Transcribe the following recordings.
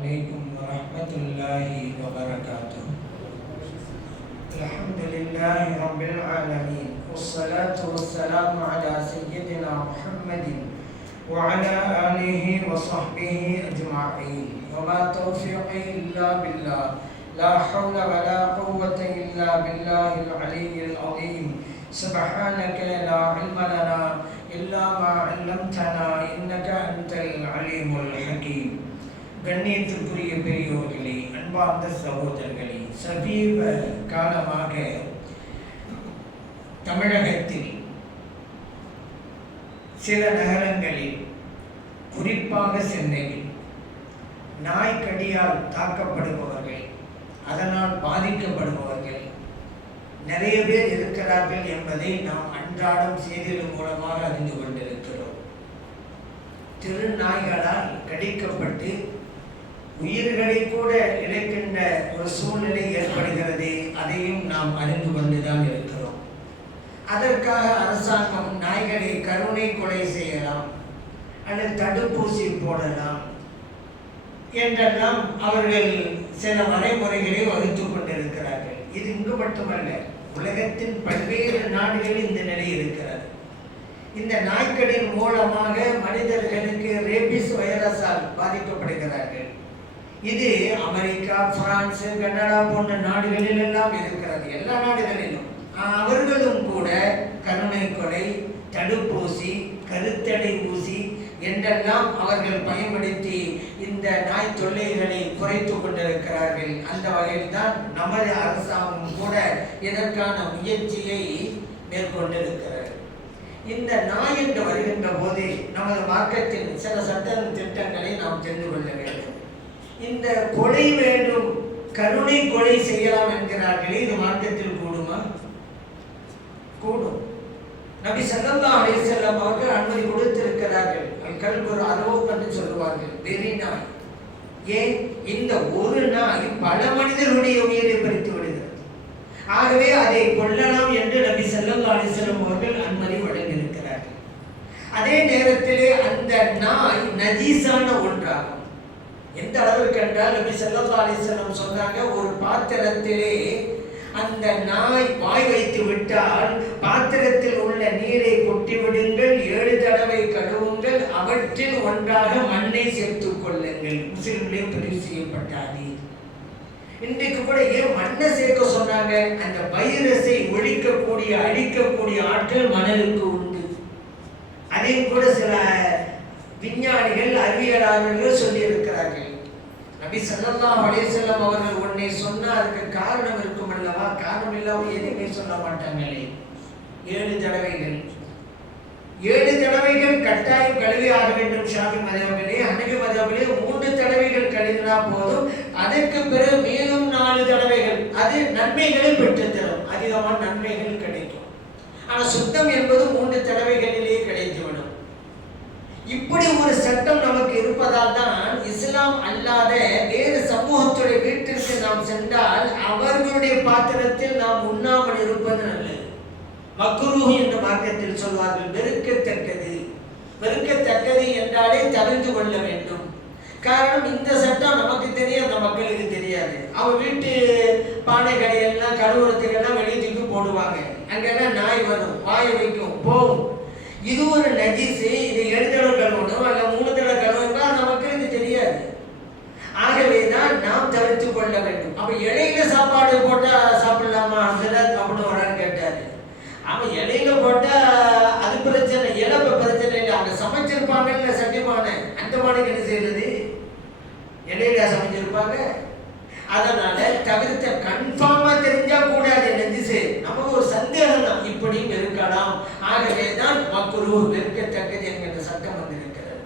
عليكم ورحمة الله وبركاته. الحمد لله رب العالمين، والصلاة والسلام على سيدنا محمد وعلى آله وصحبه أجمعين، وما توفيقي إلا بالله، لا حول ولا قوة إلا بالله العلي العظيم. سبحانك لا علم لنا إلا ما علمتنا إنك أنت العليم الحكيم. கண்ணியத்திற்குரிய பெரியோர்களே, அன்பார்ந்த சகோதரர்களே, சமீப காலமாக தமிழகத்தில் சில நகரங்களில், குறிப்பாக சென்னையில், நாய்க்கடியால் தாக்கப்படுபவர்கள், அதனால் பாதிக்கப்படுபவர்கள் நிறைய பேர் இருக்கிறார்கள் என்பதை நாம் அன்றாடம் செய்திகள் மூலமாக அறிந்து கொண்டிருக்கிறோம். திருநாய்களால் கடிக்கப்பட்டு உயிர்களை கூட இழக்கின்ற ஒரு சூழ்நிலை ஏற்படுகிறது. அதையும் நாம் அறிந்து கொண்டுதான் இருக்கிறோம். அதற்காக அரசாங்கம் நாய்களை கருணை கொலை செய்யலாம் அல்லது தடுப்பூசி போடலாம் என்றெல்லாம் அவர்கள் சில வரைமுறைகளை வகுத்துக் கொண்டிருக்கிறார்கள். இது இங்கு மட்டுமல்ல, உலகத்தின் பல்வேறு நாடுகளில் இந்த நிலை இருக்கிறது. இந்த நாய்க்கடின் மூலமாக மனிதர்களுக்கு ரேபிஸ் வைரஸால் பாதிக்கப்படுகிறார்கள். இது அமெரிக்கா, பிரான்ஸ், கனடா போன்ற நாடுகளில் எல்லாம் இருக்கிறது, எல்லா நாடுகளிலும். அவர்களும் கூட கருணை கொலை, தடுப்பூசி, கருத்தடை ஊசி என்றெல்லாம் அவர்கள் பயன்படுத்தி இந்த நாய் தொல்லைகளை குறைத்துக் கொண்டிருக்கிறார்கள். அந்த வகையில் தான் நமது அரசாங்கம் கூட இதற்கான முயற்சியை மேற்கொண்டிருக்கிறது. இந்த நாய் என்று வருகின்ற போது நமது மார்க்கத்தில் சில சட்ட திட்டங்களை நாம் தெரிந்து கொள்ள வேண்டும். இந்த கொலை வேண்டும், கருணை கொலை செய்யலாம் என்கிறார்களே, இது மார்க்கத்தில் கூடுமா? கூடும். நபி ஸல்லல்லாஹு அலைஹி வஸல்லம் அவர்கள் அனுமதி கொடுத்திருக்கிறார்கள். கல்புர் அரோ என்று சொல்லுவார்கள், வெறி நாய். ஏன்? இந்த ஒரு நாய் பல மனிதர்களுடைய உயிரை பறித்து விடுகிறது. ஆகவே அதை கொல்லலாம் என்று நபி ஸல்லல்லாஹு அலைஹி வஸல்லம் அவர்கள் அனுமதி வழங்கியிருக்கிறார்கள். அதே நேரத்திலே அந்த நாய் நஜீஸான ஒன்றாகும். எந்த அளவிற்கு என்றால் நபி ஸல்லல்லாஹு அலைஹி வஸல்லம் சொன்னாங்க, ஒரு பாத்திரத்திலே அந்த நாய் வாய் வைத்து விட்டால் பாத்திரத்தில் உள்ள நீரை கொட்டி விடுங்கள், 7 தடவை கழுவுங்கள், அவற்றில் ஒன்றாக மண்ணை சேர்த்துக் கொள்ளுங்கள். முஸ்லிம்களே பதிவு செய்யப்பட்ட ஹதீஸ். இன்றைக்கு கூட ஏன் மண்ணை சேர்க்க சொன்னாங்க? அந்த வைரஸை ஒழிக்கக்கூடிய, அழிக்கக்கூடிய ஆற்றல் மணலுக்கு உண்டு. அதையும் கூட சில விஞ்ஞானிகள், அறிவியலாளர்கள் சொல்லி இருக்கிறார்கள். நபி ஸல்லல்லாஹு அலைஹி வஸல்லம் அவர்கள் ஒன்றை சொன்னா அதுக்கு காரணம் இருக்கும் அல்லவா? காரணம் இல்லாமல் எதுவுமே சொல்ல மாட்டாங்களே. 7 தடவைகள் 7 தடவைகள் கட்டாயம் கழுவி ஆக வேண்டும். ஷாஃபி மதஹபிலே, ஹனஃபி மதஹபிலே 3 தடவைகள் கழுவினா போதும். அதற்கு பிறகு மேலும் 4 தடவைகள் அது நன்மைகளை பெற்றுத்தரும், அதிகமான நன்மைகள் கிடைக்கும். ஆனால் சுத்தம் என்பது 3 தடவைகளிலேயே கிடைத்துவிடும். இப்படி ஒரு சட்டம் நமக்கு இருப்பதால் தான் இஸ்லாம் அல்லாத வேறு சமூகத்துடைய வீட்டிற்கு நாம் சென்றால் அவர்களுடைய பாத்திரத்தில் நாம் உண்ணாமல் இருப்பது நல்லது. மக்ரூஹ் என்ற மார்க்கத்தில் சொல்வார்கள், வெறுக்கத்தக்கது. வெறுக்கத்தக்கது என்றாலே தவிர்த்து கொள்ள வேண்டும். காரணம், இந்த சட்டம் நமக்கு தெரியும், அந்த மக்களுக்கு தெரியாது. அவன் வீட்டு பானைகளை எல்லாம் கழுவுறதுக்கெல்லாம் வெளியே தூக்கி போடுவாங்க. அங்கெல்லாம் நாய் வரும், வாயை வைக்கும், போகும். இது ஒரு நஜீஸ். இதை 7 தடவை கழுவணும் அல்ல 3 தடவை கழுவணும், நமக்கு இது தெரியாது. ஆகவேதான் நாம் தவிர்த்து கொள்ள வேண்டும். அப்ப இலையில சாப்பாடு போட்டா சாப்பிடலாமா அப்படின்னு ஒரு ஆள் கேட்டாரு. அவன் இலையில போட்டா அது பிரச்சனை, இலப்ப பிரச்சனை இல்லை. அவங்க சமைச்சிருப்பாங்க இல்ல சட்டிமான, அந்த பானைக்கு என்ன செய்யறது? இலையில சமைச்சிருப்பாங்க. அதனால தவிர்த்த கன்ஃபார்மா தெரிஞ்சா கூடாது. நஜீஸ் நமக்கு ஒரு சந்தேகம் தான், இப்படியும் இருக்கலாம். ஆகவேதான் மக்ரூஹ், வெறுக்கத்தக்கது என்கிற சட்டம் வந்திருக்கிறது.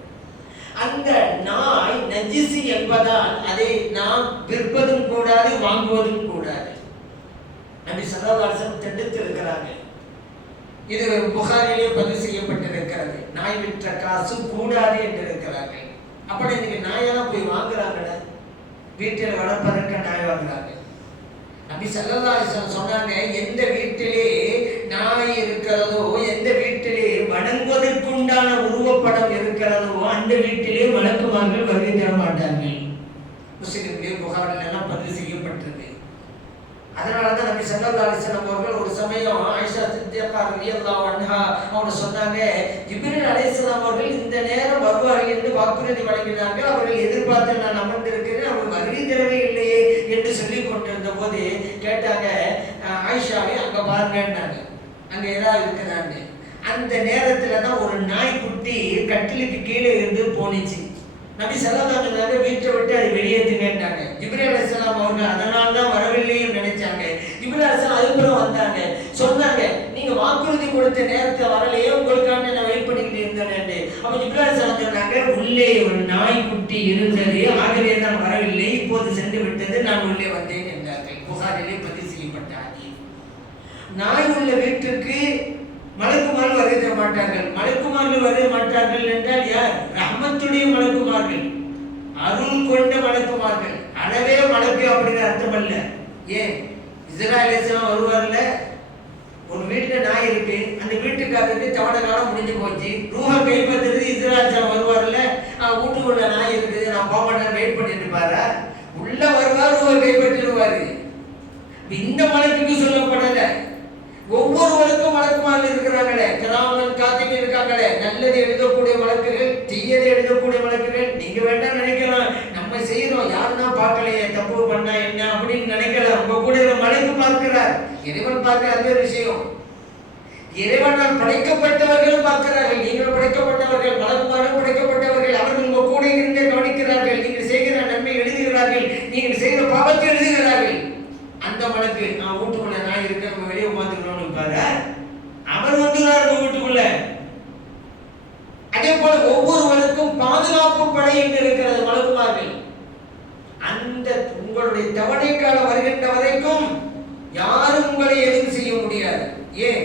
அந்த நாய் நஜீஸ் என்பதால் அதை நாம் விற்பதும் கூடாது, வாங்குவதும் கூடாது. நபி ஸல்லல்லாஹு அலைஹி வஸல்லம் தடுத்து இருக்கிறாங்க. இது புகாரிலே பதிவு செய்யப்பட்டிருக்கிறது. நாய் விற்ற காசு கூடாது என்று இருக்கிறார்கள். அப்படி இன்னைக்கு நாயெல்லாம் போய் வாங்குறாங்கல்ல, வீட்டில் வளர்ப்பதற்கு நாய் வாங்குறாங்க. நபி ஸல்லல்லாஹு அலைஹி வஸல்லம் சொன்னாங்க, எந்த வீட்டிலே நாய் இருக்கிறதோ, எந்த வீட்டிலே வணங்குவதற்குண்டான உருவப்படம் இருக்கிறதோ, அந்த வீட்டிலே மலக்குமார்கள் வருகை தர மாட்டார்கள். முஸ்லிம்களே புகாரில் எல்லாம் பதிவு செய்யப்பட்டிருக்கு. அதனால தான் நபி ஸல்லல்லாஹு அலைஹி வஸல்லம் அவர்கள் ஒரு சமயம் ஆயிஷா சித்திகா ரலியல்லாஹு அன்ஹா அவங்க சொன்னாங்க, ஜிப்ரீல் அலைஹிஸ்ஸலாம் அவர்கள் இந்த நேரம் வருவார்கள் என்று வாக்குறுதி வழங்கினார்கள். அவர்கள் எதிர்பார்த்து நான் அமர்ந்திருக்கிறேன், அவர்கள் வருகை தரவே இல்லையே என்று சொல்லி கொண்டிருந்த போது கேட்டாங்க, ஆயிஷாவே அங்க பாருங்கன்னாங்க, அங்க ஏதாவது இருக்குதான்னு. அந்த நேரத்துல தான் ஒரு நாய்க்குட்டி கட்டிலுக்கு கீழே இருந்து போனிச்சு. நபி ஸல்லல்லாஹு அலைஹி வஸல்லம் வீட்டை விட்டு அது வெளியேற்றுங்கன்னாங்க. ஜிப்ரீல் அலைஹிஸ்ஸலாம் அவர்கள் அதனால தான் வரவில்லைன்னு நினைச்சாங்க. ஜிப்ரீல் அலைஹிஸ்ஸலாம் அதுக்கப்புறம் வந்தாங்க, சொன்னாங்க, நீங்க வாக்குறுதி கொடுத்த நேரத்தை வரலையே, உங்களுக்காக நான் வெயிட் பண்ணிக்கிட்டு இருந்தேன். அப்ப ஜிப்ரீல் அலைஹிஸ்ஸலாம் சொன்னாங்க, உள்ளே ஒரு நாய்க்குட்டி இருந்தது, ஆகவே தான் வரவில்லை, இப்போது சென்று விட்டது, நான் உள்ளே வந்தேன் என்றார்கள். புகாரிலே பதிவு செய்யப்பட்ட ஹதீஸ். நாய் உள்ள வீட்டுக்கு மலக்குமார்கள் வருக மாட்டார்கள். மலக்குமார்கள் வருக மாட்டார்கள் என்றால் யார்? ரஹ்மத்துடைய மலக்குமார்கள், அருள் கொண்ட மலக்குமார்கள். அளவே மலக்கு அப்படின்னு அர்த்தம் அல்ல. ஏன் இஸ்ராயேல் வருவார்ல, ஒரு வீட்டுல நாய் இருக்கு, அந்த வீட்டுக்காரருக்கு தவணை காலம் முடிஞ்சு போச்சு, ரூஹா கைப்பற்றுறது இஸ்ராயேல் வருவார்ல, வீட்டுக்குள்ள நாய் இருக்குது, நான் போக மாட்டேன் வெயிட் பண்ணிட்டு பாரு, உள்ள வருவார், ரூஹா கைப்பற்றிடுவாரு. இந்த மலக்குக்கு சொல்லப்படல. ஒவ்வொருவருக்கும் வழக்குமாறு இருக்கிறாங்களே, கிராமன் காத்திட்டு இருக்காங்களே, நல்லது எழுதக்கூடிய வழக்குகள், தீயதை எழுதக்கூடிய வழக்குகள். நீங்க வேண்டாம் நினைக்கலாம், நம்ம செய்யறோம், யாருன்னா பார்க்கலையே, தப்பு பண்ணா என்ன அப்படின்னு நினைக்கலாம். உங்க கூட மலைக்கு பார்க்கிறார், இறைவன் பார்க்க அந்த விஷயம். இறைவனால் படைக்கப்பட்டவர்களும் பார்க்கிறார்கள், நீங்கள் படைக்கப்பட்டவர்கள், வழக்குமாறும் படைக்கப்பட்டவர்கள். அவர்கள் உங்க கூட இருந்து கவனிக்கிறார்கள், நீங்கள் செய்கிற நன்மை எழுதுகிறார்கள், நீங்கள் செய்கிற பாவத்தை எழுதுகிறார்கள். அந்த வழக்கு, நான் வீட்டுக்குள்ள நாய் இருக்க, நம்ம வெளியே உட்காந்துக்கணும்னு பாரு, அவர் வந்துள்ளார் வீட்டுக்குள்ள. அதே போல ஒவ்வொருவருக்கும் பாதுகாப்பு படை என்று இருக்கிறது வழக்குமார்கள். அந்த உங்களுடைய தவணை காலம் வருகின்ற வரைக்கும் யாரும் உங்களை எதுவும் செய்ய முடியாது. ஏன்?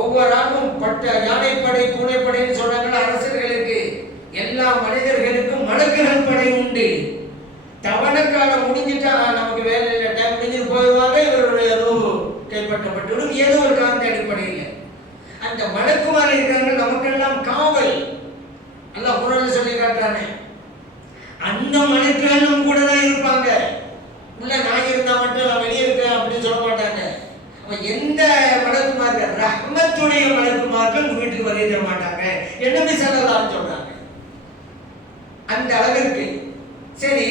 ஒவ்வொரு ஆண்டும் பட்ட யானைப்படை, பூனைப்படைன்னு சொன்னாங்க அரசர்களுக்கு. எல்லா மனிதர்களுக்கும் மலக்குகள் படை உண்டு. தவணை காலம் முடிஞ்சிட்டா நமக்கு வேலை இல்லை, டைம் முடிஞ்சு போயிடுவாங்க, இவருடைய ரூஹ் கைப்பற்றப்பட்டுவிடும், ஏதோ ஒரு காரண அடிப்படையில். அந்த மலக்குமார் இருக்கிறாங்க, நமக்கெல்லாம் காவல். அல்லாஹ் குர்ஆன்ல சொல்லி காட்டுறானே, அந்த மலக்குகள் நம்ம கூட தான் இருப்பாங்க. உள்ள நாய் இருந்தா மட்டும் நான் வெளியே இருக்கேன் அப்படின்னு சொல்ல மாட்டாங்க. எந்த மலக்குமார்கள்? ரஹ்மத்துடைய மலக்குமார்கள் உங்க வீட்டுக்கு வருகை தர மாட்டாங்க. என்ன சொல்லலாம் சொல்றாங்க அந்த அளவிற்கு. சரி,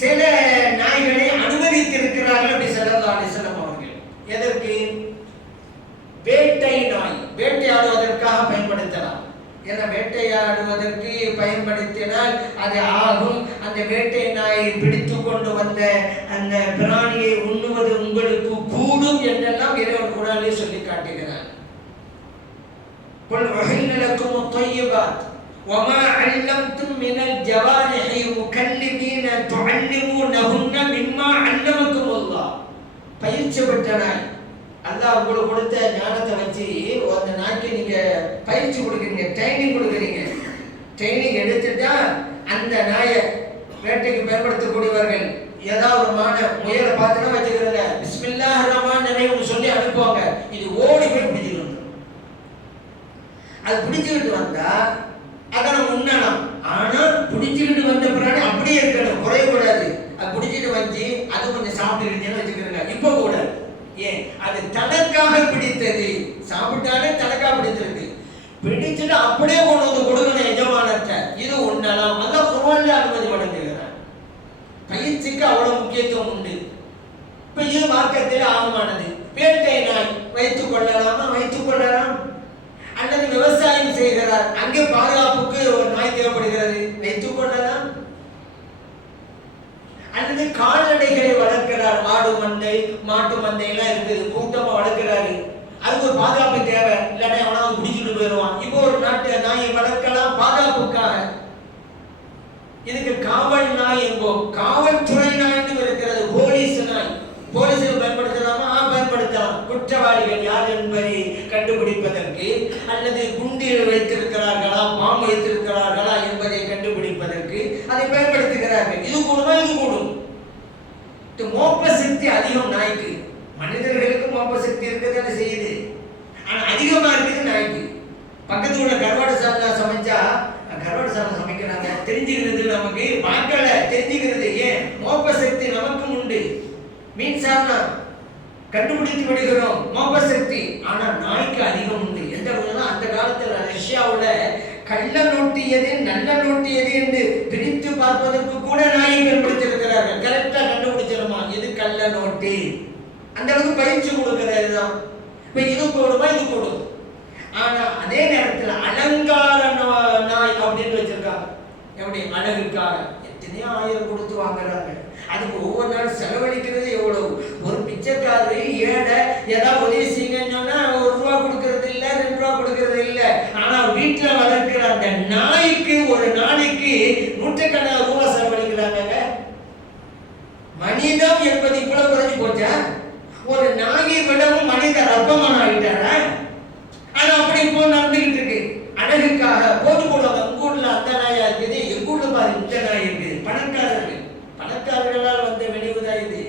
சில நாய்களை அனுமதித்திருக்கிறார்கள் அப்படி ஸல்லல்லாஹு அலைஹி வஸல்லம் அவர்கள். எதற்கு? வேட்டை நாய், வேட்டையாடுவதற்காக பயன்படுத்தலாம். ஏன்னா வேட்டையாடுவதற்கு பயன்படுத்தினால் அது ஆகும். அந்த வேட்டை நாயை பிடித்து கொண்டு வந்த அந்த பிராணியை உண்ணுவது உங்களுக்கு கூடும் என்றெல்லாம் இறைவன் குர்ஆனிலே சொல்லி காட்டுகிறார். குல் உஹில்ல லக்கும் அத்-தய்யிபாத் وما علمتم من الجوارح مكلبين تعلمونهن مما علمكم الله. பயிற்சி பெற்ற நாய், அல்லாஹ் உங்களுக்கு கொடுத்த ஞானத்தை வச்சு அந்த நாய்க்கு நீங்க பயிற்சி கொடுக்குறீங்க, ட்ரைனிங் கொடுக்குறீங்க. ட்ரைனிங் எடுத்துட்டா அந்த நாயை வேட்டைக்கு பயன்படுத்தக்கூடியவர்கள் ஏதாவது ஒரு மான முயலை பார்த்துனா வச்சுக்கிறாங்க, பிஸ்மில்லாஹிர் ரஹ்மானிர் ரஹீம் சொல்லி அனுப்புவாங்க. இது ஓடி போய் பிடிச்சிட்டு வந்துடும். அது பிடிச்சிக்கிட்டு வந்தா அதை நம்ம உண்ணலாம். ஆனா பிடிச்சிக்கிட்டு வந்த பிறகு அப்படியே இருக்கணும், குறையக்கூடாது. அது பிடிச்சிட்டு வந்து அது கொஞ்சம் சாப்பிட்டு இருந்தேன்னு வச்சுக்கிறேங்க, இப்போ கூட. ஏன்? அது தனக்காக பிடித்தது, சாப்பிட்டாலே தனக்காக பிடித்திருக்கு. பிடிச்சிட்டு அப்படியே கொண்டு வந்து கொடுக்கணும் எஜமானத்தை. இது உண்ணலாம். அதான் குர்ஆன்ல அனுமதி வழங்குகிறார். பயிற்சிக்கு அவ்வளவு முக்கியத்துவம் உண்டு. இப்ப இது மார்க்கத்தில் ஆகமானது. வேட்டை நாய் வைத்துக் கொள்ளலாமா? வைத்துக் கொள்ளலாம். அல்லது விவசாயம் செய்கிறார், அங்கே பாதுகாப்புக்கு ஒரு நாய் தேவைப்படுகிறது, வைத்துக் கொள்ளலாம். அல்லது கால்நடைகளை வளர்க்கிறார், ஆடு மந்தை, மாட்டு மந்தை எல்லாம் இருக்குது, கூட்டமா வளர்க்கிறாரு, அதுக்கு ஒரு பாதுகாப்பு தேவை, இல்லைன்னா அவனாவது பிடிச்சிட்டு போயிடுவான். இப்போ ஒரு நாட்டு நாயை வளர்க்கலாம் பாதுகாப்புக்காக. இதுக்கு காவல் நாய் என்போம். காவல்துறை நாய்னு இருக்கிறது, போலீஸ் நாய். போலீஸில் பயன்படுத்தலாமா? பயன்படுத்தலாம். குற்றவாளிகள் யார் என்பதை கண்டுபிடிப்பதற்கு, அல்லது குண்டில் வைத்திருக்கிறார்களா, பாம்பு வைத்திருக்கிறார்களா என்பதை கண்டுபிடிப்பதற்கு அதை பயன்படுத்துகிறார்கள். இது கூடுமா? இது கூடும். மோப்ப சக்தி அதிகம் நாய்க்கு. மனிதர்களுக்கு மோப்ப சக்தி இருக்கதானே செய்யுது, ஆனா அதிகமா இருக்குது நாய்க்கு. பக்கத்து உள்ள கருவாடு சாதனை சமைச்சா, கருவாடு சாதனை சமைக்கிறாங்க, தெரிஞ்சுக்கிறது நமக்கு பார்க்கல, தெரிஞ்சுக்கிறது. ஏன்? மின்சாரம் கண்டுபிடித்து விடுகிறோம், மோப்ப சக்தி. ஆனா நாய்க்கு அதிகம் உண்டு. எந்த அந்த காலத்துல ரஷ்யாவுல கள்ள நோட்டு எது நல்ல நோட்டு எது என்று பிரித்து பார்ப்பதற்கு கூட நாயை பயன்படுத்தியிருக்கிறார்கள். கரெக்டா கண்டுபிடிச்சிருமா இது கள்ள நோட்டு. அந்த அளவுக்கு பயிற்சி கொடுக்கிறது தான். இப்ப இது போடுமா இது போடும். ஆனா அதே நேரத்தில் அலங்கார நாய் அப்படின்னு வச்சிருக்காங்க. எப்படி அழகுக்காக எத்தனையோ 1000 கொடுத்து வாங்குறாங்க. அதுக்கு ஒவ்வொரு நாள் செலவழிக்கிறது எவ்வளவு. ஒரு பிச்சைக்காரரு ஏழை ஏதாவது உதவி செய்யுங்கன்னு சொன்னா 1 ரூபா கொடுக்கறது இல்லை, 2 ரூபா கொடுக்கறது இல்லை. ஆனா வீட்டுல வளர்க்கிற அந்த நாய்க்கு ஒரு நாளைக்கு நூற்றுக்கணக்கான ரூபாய் செலவழிக்கிறாங்க. மனிதம் என்பது இவ்வளவு குறைஞ்சு போச்சா? ஒரு நாயை விடவும் மனித ரப்பமான ஆகிட்டாரா? ஆனா அப்படி இப்போ நடந்துகிட்டு இருக்கு. அழகுக்காக போட்டு போடுவாங்க. உங்க ஊர்ல அந்த நாயா இருக்குது, எங்க ஊர்ல பாரு இந்த நாய் இருக்குது. பணக்காரர்களால் வந்த விளைவுதான் இது.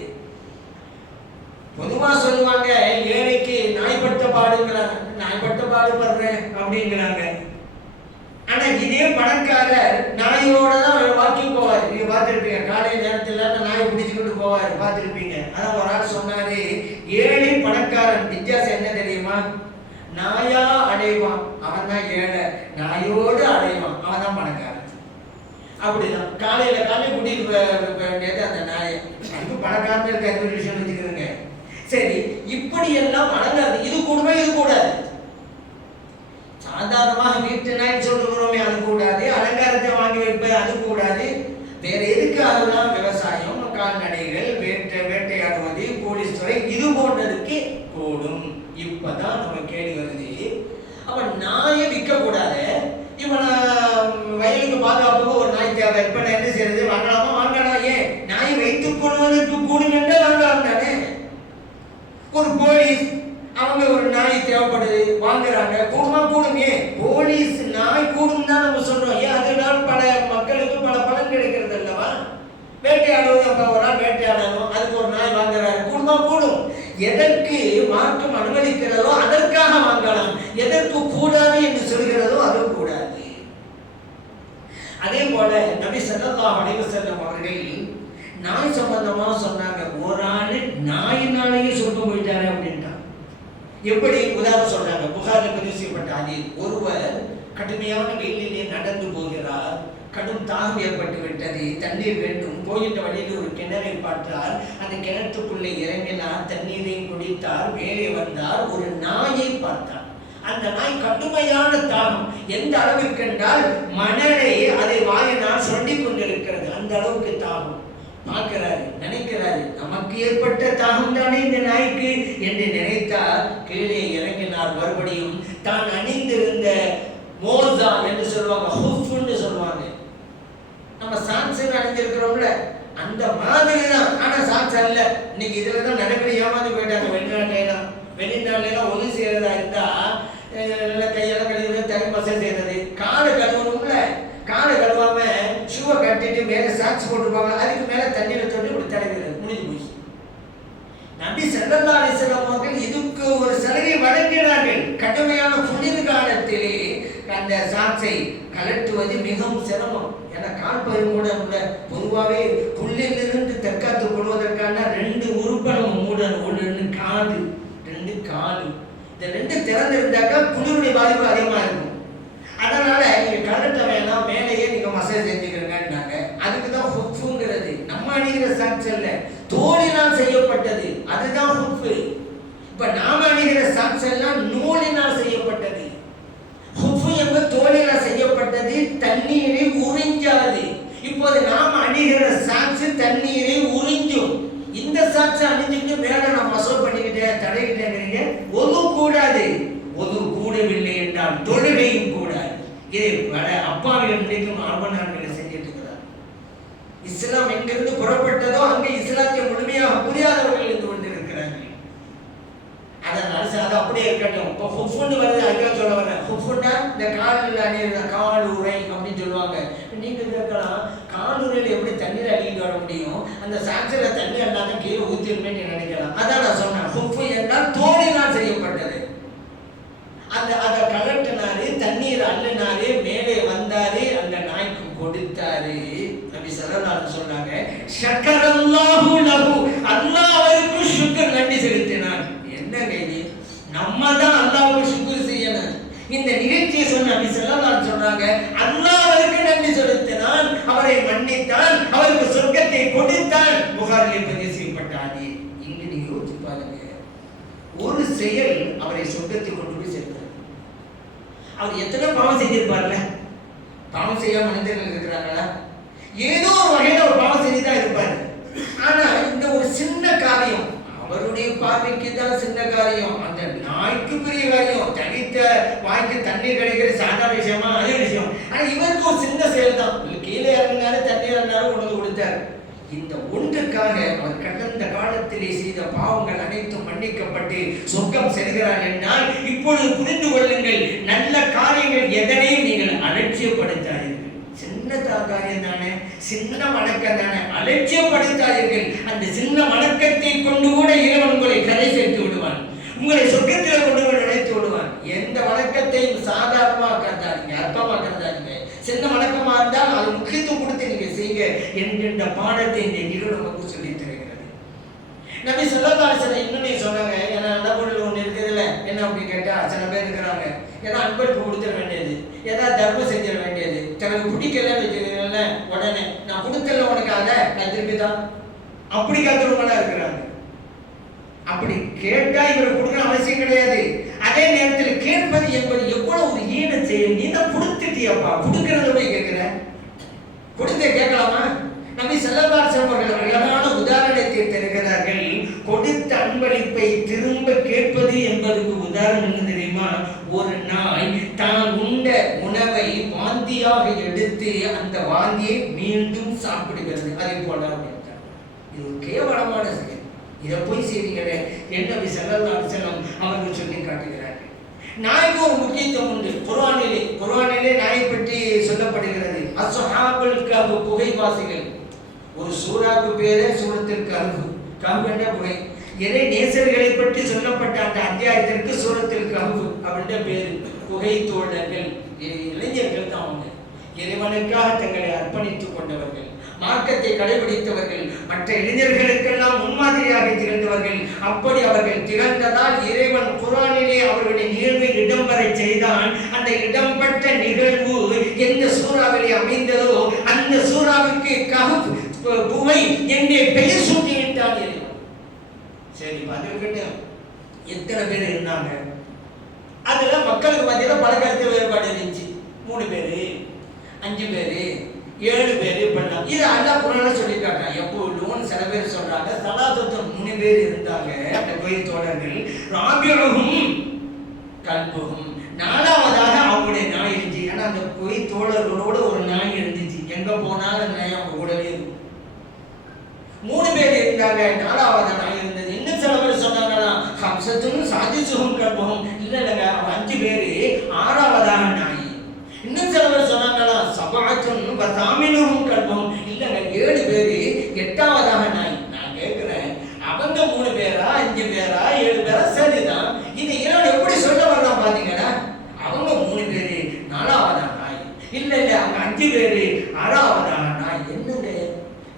பொதுவா சொல்லுவாங்க ஏழைக்கு நாய்பட்ட பாடுங்கிறாங்க. நாய்பட்ட பாடுபடுறேன் அப்படிங்கிறாங்க. ஆனா இதே பணக்காரர் நாயோட தான் வாக்கிங் போவார். நீங்க பார்த்துருப்பீங்க. காலை நேரத்துல நாயை பிடிச்சுக்கிட்டு போவார், பார்த்துருப்பீங்க. அதான் ஒரு ஆள் சொன்னாரு, ஏழை பணக்காரன் வித்தியாசம் என்ன தெரியுமா? நாயா அடைவான் அவன் தான் ஏழை, நாயோடு அடைவான் அவன் தான் பணக்காரன். அப்படிதான் காலையில கூட்டிட்டு அந்த நாயை. அதுக்கு பணக்காரன் இருக்க எந்த விஷயம் வச்சுக்கிறேங்க. சரி, இப்படி எல்லாம் அடங்காது. இது கூடவே இது கூடாது. சாதாரணமாக வீட்டு நாய் சொல்லுகிறோமே அது கூடாது. அலங்காரத்தை வாங்கி வைப்பது அது கூடாது. வேற எதுக்காகலாம் விவசாயம், கால்நடைகள், வேட்டையாடுவது, போலீஸ் துறை இது போன்றதுக்கு கூடும். இப்பதான் நம்ம கேள்வி வருது. அப்ப நாயை விற்க கூடாது. இவனை வயலுக்கு பாதுகாப்புக்கு ஒரு நாய் தேவை. இப்ப என்ன செய்யறது? வாங்கலாமா? வாங்கலாம். ஏன்? நாய் வைத்துக் கொள்வதற்கு கூடும் என்றே வாங்கலாம் தானே. ஒரு போலீஸ் அவங்க ஒரு நாய் தேவைப்படுது, வாங்குறாங்க. கூடுமா? கூடும். ஏன்? போலீஸ் நாய் கூடும் தான் நம்ம சொல்றோம். ஏன்? அதனால் பல மக்களுக்கு பல பலன் கிடைக்கிறது அல்லவா? வேட்டையாடுவது, அப்ப ஒரு நாள் வேட்டையாடணும், அதுக்கு ஒரு நாய் வாங்குறாரு. கூடுமா? கூடும். எதற்கு மார்க்கம் அனுமதிக்கிறதோ அதற்காக வாங்கலாம். எதற்கு கூடாது என்று சொல்கிறதோ அது கூடாது. அதே போல நபி ஸல்லல்லாஹு அலைஹி வஸல்லம் அவர்கள் நாய் சம்பந்தமா சொன்னாங்க. ஒரு ஆளு நாயினாலேயே சொர்க்கம் போயிட்டாரு அப்படின்ட்டாங்க. எப்படி? உதாரணம் சொல்றாங்க. புகாரில் பதிவு செய்யப்பட்ட ஹதீஸ். ஒருவர் கடுமையான வெயிலிலே நடந்து போகிறார். கடும் தாகம் ஏற்பட்டு விட்டது, தண்ணீர் வேண்டும். போகின்ற வழியில் ஒரு கிணறை பார்த்தார். அந்த கிணற்றுக்குள்ளே இறங்கினார், தண்ணீரையும் குடித்தார். மேலே வந்தார், ஒரு நாயை பார்த்தார். அந்த நாய் கடுமையான தாகம். எந்த அளவிற்கு என்றால் மணலை அதை வாயினால் சொல்லிக் கொண்டிருக்கிறது. அந்த அளவுக்கு தாகம். பார்க்கிறாரு, நினைக்கிறாரு, நமக்கு ஏற்பட்ட தாகம் தானே இந்த நாய்க்கு என்று நினைத்தார். கீழே இறங்கினார். மறுபடியும் தான் அணிந்திருந்த மோசா என்று சொல்லுவாங்க, ஹுஃப்னு சொல்லுவாங்க. நம்ம சாக்ஸ் அணிஞ்சிருக்கிறோம்ல அந்த மாதிரி தான். ஆனா சாக்ஸ் அல்ல. இன்னைக்கு இதுல தான் நடக்கிற ஏமாந்து போயிட்டாங்க. வெளிநாட்டுலாம் உதவி செய்யறதா இருந்தா கையெல்லாம் கழுவுறது, தனி மசாஜ் செய்யறது. காலை கழுவணும்ல, காலை கழுவாம ஷூவை கட்டிட்டு மேல சாக்ஸ் போட்டுருப்பாங்க. அதுக்கு மேல தண்ணியில தொட்டு இப்படி தடவிடுறது. முடிஞ்சு போச்சு. நபி ஸல்லல்லாஹு அலைஹி வஸல்லம் அவர்கள் இதுக்கு ஒரு சலுகை வழங்கினார்கள். கடுமையான குளிர் காலத்திலே அந்த சாக்ஸை கலட்டுவது மிகவும் சிரமம். ஏன்னா கால் பகுதி மூட பொதுவாகவே புல்லிலிருந்து தற்காத்துக் கொள்வதற்கான 2 உறுப்பை நம்ம மூடணும். ஒன்று காது, 2 காலு. இந்த 2 திறந்திருந்தாக்கா குளிருடைய பாதிப்பு அதிகமாக இருக்கும். அதனால நீங்க கலட்ட வேணாம், மேலேயே நீங்க மசாஜ் செஞ்சுக்கிறீங்கன்னாங்க. அதுக்கு தான் ஹுஃப்ங்கிறது. நம்ம அணிகிற சாக்ஸ் அல்ல, தோலினால் செய்யப்பட்டது. அதுதான் ஹுஃப். இப்ப நாம அணிகிற சாக்ஸ் எல்லாம் நூலினால் செய்யப்பட்டது. ஹுஃப் என்பது தோலினால் செய்யப்பட்டது, தண்ணீரை உறிஞ்சாது. இப்போது நாம் அணிகிற சாக்ஸ் தண்ணீரை உறிஞ்சும். இந்த சாக்ஸ் அணிஞ்சுட்டு மேல நான் மசாஜ் பண்ணிக்கிட்டேன், தடவிக்கிட்டேன். ஒது கூடாது. ஒது கூடவில்லை என்றால் தொழுகையும் கூடாது. இதை பல அப்பாவிகள் நினைக்கும் ஆர்வனார்களை செஞ்சிட்டு இருக்கிறார். இஸ்லாம் எங்கிருந்து புறப்பட்டதோ அங்கே இஸ்லாத்தை முழுமையாக புரியாதவர்கள் இருந்து கொண்டிருக்கிறார்கள். அதனால அது அப்படியே இருக்கட்டும். இப்போ ஹுஃப்னு வருது, அதுக்காக சொல்ல வரேன். ஹுஃப்னா இந்த காலில் அணியிற காலுறை அப்படின்னு சொல்லுவாங்க. நீங்க கேட்கலாம், காலுறையில் எப்படி தண்ணீர் அடிக்கிட்டு வர முடியும்? அந்த சாக்ஸில் தண்ணி அல்லாத கீழே ஊற்றிருமேன்னு நினைக்கலாம். அதான் நான் சொன்னேன். ஹுஃப் என்றால் தோலினால் செய்யப்பட்டது. அதை கலட்டினாரு, தண்ணீர் அள்ளினாரு, மேலே வந்தாரு, அந்த நாய்க்கு கொடுத்தாரு. நபி ஸல்லல்லாஹு அலைஹி வஸல்லம் சொன்னாங்க, ஷக்கரல்லாஹு லஹு, அல்லாஹ் நம்ம தான் அல்லாஹ்வுக்கு சுக்ர் செய்யணும். இந்த நிகழ்ச்சியை சொன்ன நபி ஸல்லல்லாஹு அலைஹி சொல்றாங்க, அல்லாஹ்வுக்கு நன்றி செலுத்தினான், அவரை மன்னித்தான், அவருக்கு சொர்க்கத்தை கொடுத்தான். புகாரிலே பதிவு செய்யப்பட்ட ஹதீஸ். இங்க நீங்க யோசிச்சு பாருங்க, ஒரு செயல் அவரை சொர்க்கத்தை கொண்டு போய் சேர்க்கிறது. அவர் எத்தனை பாவம் செஞ்சிருப்பார்ல? பாவம் செய்யாம மனிதர்கள் இருக்கிறாங்களா? ஏதோ ஒரு வகையில ஒரு பாவம் செஞ்சுதான் இருப்பாரு. ஆனா இந்த ஒரு சின்ன காரியம் அவருடைய பார்வைக்கு தான் சின்ன காரியம், அந்த நாய்க்கு பெரிய காரியம். தனித்த வாய்க்கு தண்ணீர் கிடைக்கிற சாதாரண விஷயமா? அதே விஷயம். ஆனா இவருக்கு ஒரு சின்ன செயல் தான். கீழே இறங்கினாரு, தண்ணீர் இறங்கினாரு, உணவு கொடுத்தாரு. இந்த ஒன்றுக்காக அவர் கடந்த காலத்திலே செய்த பாவங்கள் அனைத்தும் மன்னிக்கப்பட்டு சொர்க்கம் செல்கிறார் என்றால், இப்பொழுது புரிந்து கொள்ளுங்கள், நல்ல காரியங்கள் எதனையும் நீங்கள் அலட்சியப்படுத்தாதீர்கள். சின்ன காரியம் தானே, சின்ன வணக்கம் தானே, அலட்சியப்படுத்தாதீர்கள். அந்த சின்ன வணக்கத்தை கொண்டு கூட இறைவன் உங்களை கரை சேர்த்து விடுவான், உங்களை சொர்க்கத்தில் கொண்டு போய் நினைத்து விடுவான். எந்த வணக்கத்தையும் சாதாரணமாக கருதாதீங்க, அற்பமாக கருதாதீங்க. சின்ன வணக்கமா இருந்தால் அது முக்கியத்துவம் கொடுத்து நீங்க செய்யுங்க என்கின்ற பாடத்தை இந்த நிகழ்வு நமக்கு சொல்லி தருகிறது. நபி ஸல்லல்லாஹு அலைஹி வஸல்லம் இன்னுமே சொன்னாங்க, ஏன்னா நபர்கள் ஒன்று இருக்குதுல்ல, என்ன அப்படின்னு கேட்டா சில பேர் இருக்கிறாங்க, ஏன்னா அன்பளிப்பு கொடுத்துட வேண்டியது, ஏதாவது தர்மம் செஞ்சிட வேண்டியது, தனக்கு பிடிக்கலன்னு வச்சுக்கிறீங்கல்ல, உடனே நான் கொடுத்தல உனக்காக நான் திருப்பி தான் அப்படி காத்துறவங்களா இருக்கிறாங்க. அப்படி கேட்டா இவர் கொடுக்க அவசியம் கிடையாது. அதே நேரத்தில் கேட்பது என்பது எவ்வளவு ஒரு ஈன செயல். நீ தான் கொடுத்துட்டியப்பா, கொடுக்கறத போய் கேட்கிற, கொடுத்த கேட்கலாமா? நபி ஸல்லல்லாஹு அலைஹி வஸல்லம் அவர்கள் அழகான உதாரணத்தை தருகிறார்கள். கொடுத்த அன்பளிப்பை திரும்ப கேட்பது என்பதற்கு உதாரணம் என்ன தெரியுமா? ஒரு நாய் தான் உண்ட உணவை வாந்தியாக எடுத்து அந்த வாந்தியை மீண்டும் சாப்பிடுகிறது. அதே போல இது ஒரு கேவலமான செயல். இதை போய் செய்திகளே என்ன நபி ஸல்லல்லாஹு அலைஹி வஸல்லம் அவர்கள் சொல்லி காட்டுகிறார்கள். நாய்க்கு ஒரு முக்கியத்துவம் உண்டு. குர்ஆனிலே நாயை பற்றி சொல்லப்படுகிறது. அஸ்ஹாபுல் கஹ், குகைவாசிகள். ஒரு சூராவுக்கு பேரே சூரத்துல் கஹ். கஹ் என்ற குகை. இறை நேசர்களை பற்றி சொல்லப்பட்ட அந்த அத்தியாயத்திற்கு சூரத்துல் கஹ் அப்படின்ற பேரு. குகை தோழர்கள், இளைஞர்கள் தான் அவங்க. இறைவனுக்காக தங்களை அர்ப்பணித்துக் கொண்டவர்கள், மார்க்கத்தை கடைபிடித்தவர்கள், மற்ற இளைஞர்களுக்கெல்லாம் முன்மாதிரியாக திகழ்ந்தவர்கள். அப்படி அவர்கள் திகழ்ந்ததால் இறைவன் குர்ஆனிலே அவர்களுடைய நிகழ்வை இடம்பெற செய்தான். அந்த இடம்பெற்ற நிகழ்வு எந்த சூறாவிலே அமைந்ததோ அந்த சூறாவுக்கு கஹ் குகை என்று பெயர் சூட்டிவிட்டான் இறைவன். சரி, பார்த்துக்கிட்டு எத்தனை பேர் இருந்தாங்க? அதுல மக்களுக்கு மத்தியில பல கருத்து வேறுபாடு இருந்துச்சு. 3 பேரு, 5 பேரு, 7 பேரு பண்ணலாம். இது அல்லாஹ் குர்ஆன்ல சொல்லிட்டாங்க. எப்போதும் சில பேர் சொல்றாங்க சலாத்தத்து 3 பேர் இருந்தாங்க அந்த கோயில் தோழர்கள். ராபியுஹும் கல்புஹும், 4வதாக அவங்களுடைய நாய் இருந்துச்சு. ஆனா அந்த கோயில் தோழர்களோட ஒரு நாய் இருந்துச்சு. எங்க போனாலும் அந்த நாய் அவங்க கூடவே இருக்கும். 3 பேர் இருந்தாங்க, 4வது நாய் இருந்தது. இன்னும் சில பேர் சொன்னாங்கன்னா ஹம்சத்துன் சாதிசுஹும் கல்புஹும், இல்லங்க அவங்க 5 பேரு, 6வதாக நாய். இன்னும் சில பேர் சொன்னாங்களா சபாத்துன் வதாமினுஹும் கல்புஹும், இல்லங்க 7 பேரு, 8வதாக நாய். நான் கேட்கிறேன், அவங்க 3 பேரா 5 பேரா 7 பேரா? சரிதான். இது இறைவன் எப்படி சொல்ல வரலாம் பாத்தீங்கன்னா, அவங்க 3 பேரு, 4வதாக நாய். இல்ல அவங்க 5 பேரு, 6வதாக நாய். என்னங்க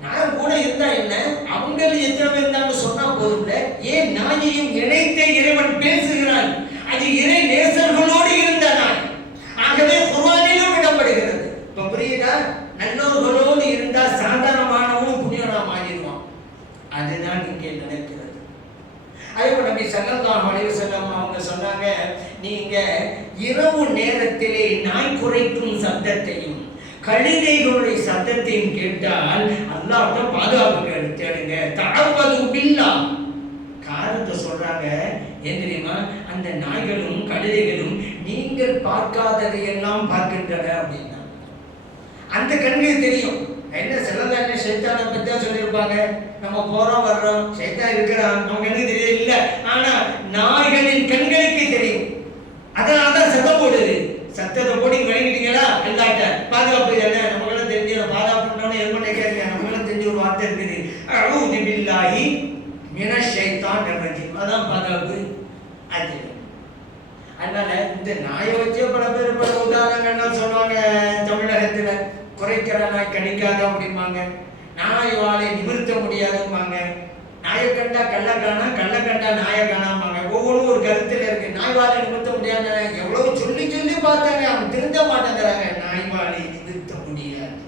நாய் கூட இருந்தா என்ன, அவங்க எத்தனை பேர் இருந்தாங்க சொன்னா போதும்ல. ஏன் நாயையும் இணைத்த இறைவன் பேசுகிறான். அது இறை நேசர்களோடு இருந்த நாய். ஆகவே குர்ஆனிலும் இடம்பெறுகிறது. இப்ப புரியுதா? நல்லோர்களோடு இருந்தா சாதாரணமானவனும் புண்ணியனா மாறிடுவான். அதுதான் இங்கே நடக்கிறது. அதேபோல நபி ஸல்லல்லாஹு அலைஹி வஸல்லம் அவங்க சொன்னாங்க, நீங்க இரவு நேரத்திலே நாய் குரைக்கும் சத்தத்தையும் கழுதைகளுடைய சத்தத்தையும் கேட்டால் அல்லாஹ்ட்ட பாதுகாப்பு தேடுங்க. தஅவது பில்லாஹ். காரணத்தை சொல்றாங்க, ஏன் தெரியுமா? அந்த நாய்களும் கழுதைகளும் நீங்கள் பார்க்காததையெல்லாம் பார்க்கின்றன அப்படின்னா. அந்த கண்ணுக்கு தெரியும். என்ன சிலதான ஷைத்தானை பத்தி தான் சொல்லியிருப்பாங்க. நம்ம போறோம் வர்றோம், ஷைத்தான் இருக்கிறான், நம்ம கண்ணுக்கு தெரியல இல்ல. ஆனா நாய்களின் கண்களுக்கு தெரியும். அதனாலதான் சத்தம் போடுது. சத்தத்தை போடி வழங்கிட்டீங்களா அல்லாஹ்ட்ட பாதுகாப்பு என்ன நமக்கெல்லாம் தெரிஞ்ச பாதுகாப்புன்னு எல்மனை கேட்க நமக்கெல்லாம் தெரிஞ்ச ஒரு வார்த்தை இருக்குது, அஊது பில்லாஹி மினஷ் ஷைத்தானிர் ரஜீம். அதான் பாதுகாப்பு. அது அதனால இந்த நாயை வச்சே பல பேர் பல உதாரணங்கள்லாம் சொல்லுவாங்க. தமிழகத்துல குறைக்கிற நாய் கணிக்காத அப்படிம்பாங்க, நாய் வாழை நிமிர்த்த முடியாதும்பாங்க, நாயை கண்டா கள்ள காணா, கள்ள கண்டா நாயை காணாமாங்க. ஒவ்வொரு ஒவ்வொன்றும் ஒரு கருத்தில் இருக்கு. நாய்வாலை நிமித்த முடியாத எவ்வளவு சொல்லி சொல்லி பார்த்தாங்க, அவன் திருந்த மாட்டேங்கிறாங்க. நாய்வாலை நிமித்த முடியாது.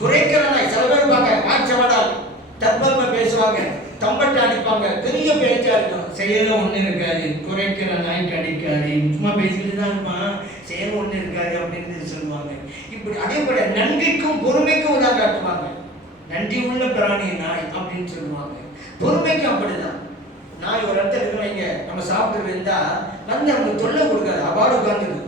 குறைக்கிற நாய் சில பேர் இருப்பாங்க, வாட்சவடால் தப்பமா பேசுவாங்க, தம்பட்டு அடிப்பாங்க, பெரிய பேச்சா இருக்கும், செயல ஒண்ணு இருக்காது. குறைக்கிற நாய் கடிக்காது, சும்மா பேசிட்டு தான் இருப்பான், செயல் ஒண்ணு இருக்காது அப்படின்னு சொல்லுவாங்க. இப்படி அதே போல நன்றிக்கும் பொறுமைக்கும் உதான் காட்டுவாங்க. நன்றி உள்ள பிராணி நாய் அப்படின்னு சொல்லுவாங்க. பொறுமைக்கும் அப்படிதான். நாய் ஒரு இடத்துல இருக்கிறவங்க நம்ம சாப்பிட்டு இருந்தா வந்து நமக்கு தொல்லை கொடுக்காது, அபாடு உட்காந்துருக்கு.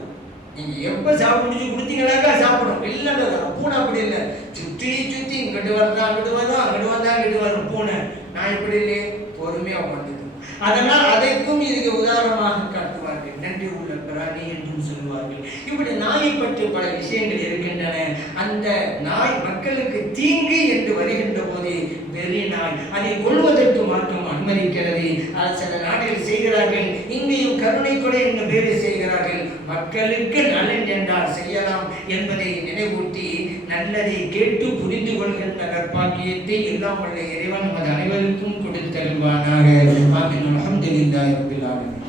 நீங்க எப்ப சாப்பிட்டு முடிச்சு கொடுத்தீங்கன்னாக்கா சாப்பிடும். இல்லைன்னு பூனை அப்படி இல்லை, சுற்றி சுற்றி இங்கிட்டு வரதா அங்கிட்டு வரும், அங்கிட்டு வந்தா அங்கிட்டு வரும் பூனை. நான் இப்படி இல்லையே, பொறுமையா உட்காந்துருக்கு. அதனால் அதைக்கும் இதுக்கு உதாரணமாக காட்டுவார்கள். நன்றி உள்ள பிராணி என்றும் சொல்லுவார்கள். இப்படி நாயை பற்றி பல விஷயங்கள் இருக்கின்றன. அந்த நாய் மக்களுக்கு தீங்கு என்று வருகின்ற போது வெறி நாய், அதை கொள்வதற்கு மாற்றம் அனுமதிக்கிறது. அது சில நாடுகள் செய்கிறார்கள். இங்கேயும் கருணை கொலை என்ற பேரை செய்கிறார்கள். மக்களுக்கு நலன் என்றால் செய்யலாம் என்பதை நினைவூட்டி நல்லதை கேட்டு புரிந்து கொள்கின்ற நற்பாக்கியத்தை எல்லாம் வல்ல இறைவன் நமது அனைவருக்கும் கொடுத்தருள்வானாக. ஆமீன். அல்ஹம்துலில்லாஹி ரப்பில் ஆலமீன்.